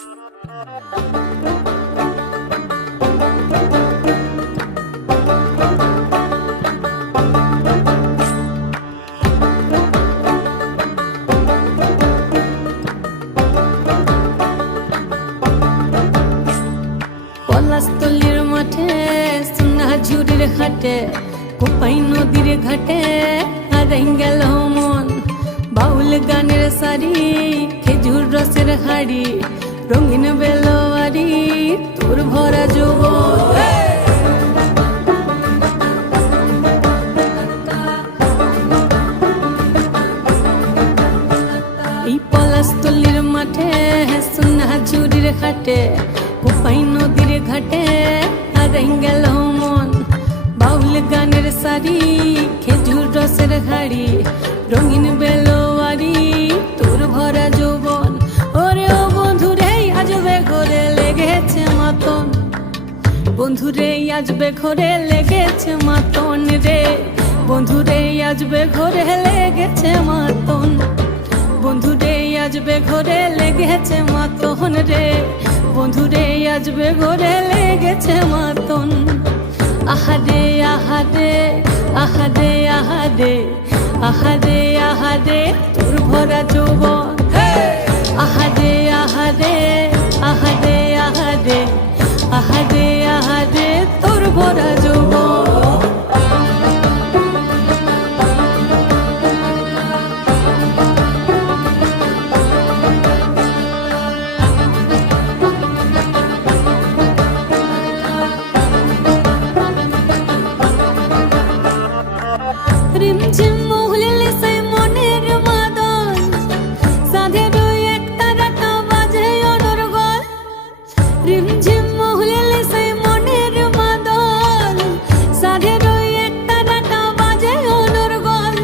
পলাশতলির মাঠে সোনাঝুরির ঘাটে কোপাই নদীর ঘাটে হারাই গেল মন। বাউল গানের শাড়ি খেজুর রসের হাড়ি রঙিন বেলোয়ারি তোর ভরা যৌবন। এই পলাশতলির মাঠে সোনাঝুরির ঘাটে কোপাই নদীর ঘাটে হারাই গেল মন। বাউল গানের শাড়ি খেজুর রসের হাড়ি রঙিন বেলোয়ারি তোর ভরা যৌবন। ওরে ও বন্ধুরে আজবে ঘরে লেগেছে মাতন, বন্ধুরে আজবে ঘরে লেগেছে মাতন রে, বন্ধুরে আজবে ঘরে লেগেছে মাতন, বন্ধুরে আজবে ঘরে লেগেছে মাতন রে, বন্ধুরে আজবে ঘরে লেগেছে মাতন। আহারে আহারে আহারে আহারে আহারে আহারে তোর ভরা যৌবন। আহারে আহারে আহারে আহারে আহারে আহারে তোর ভরা যৌবন। রিমঝিম মহুলিলে সেই মনের মাদল সাধের এক তারাটা বাজে অনর্গল। রিমঝিম মহুলিলে সেই মনের মাদল সাধের এক তারাটা বাজে অনর্গল।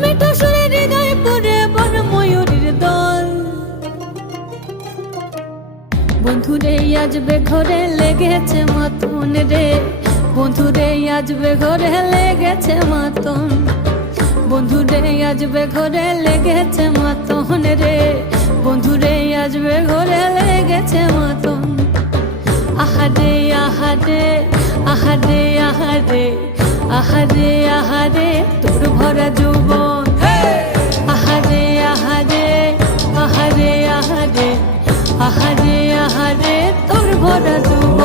মিঠো সুরে হৃদয় পুরে বন ময়ূরীর দল। বন্ধুরে আজবে ঘরে লেগেছে মাতন রে, বন্ধুরে আজবে ঘরে লেগেছে মাতন, বন্ধুরে আজবে ঘরে লেগেছে মাতন রে, বন্ধুরে আজবে ঘরে লেগেছে মাতন। আহারে আহারে আহারে আহারে আহারে আহারে তোর ভরা যৌবন। আহারে আহারে আহারে আহারে আহারে আহারে তোর ভরা যৌবন।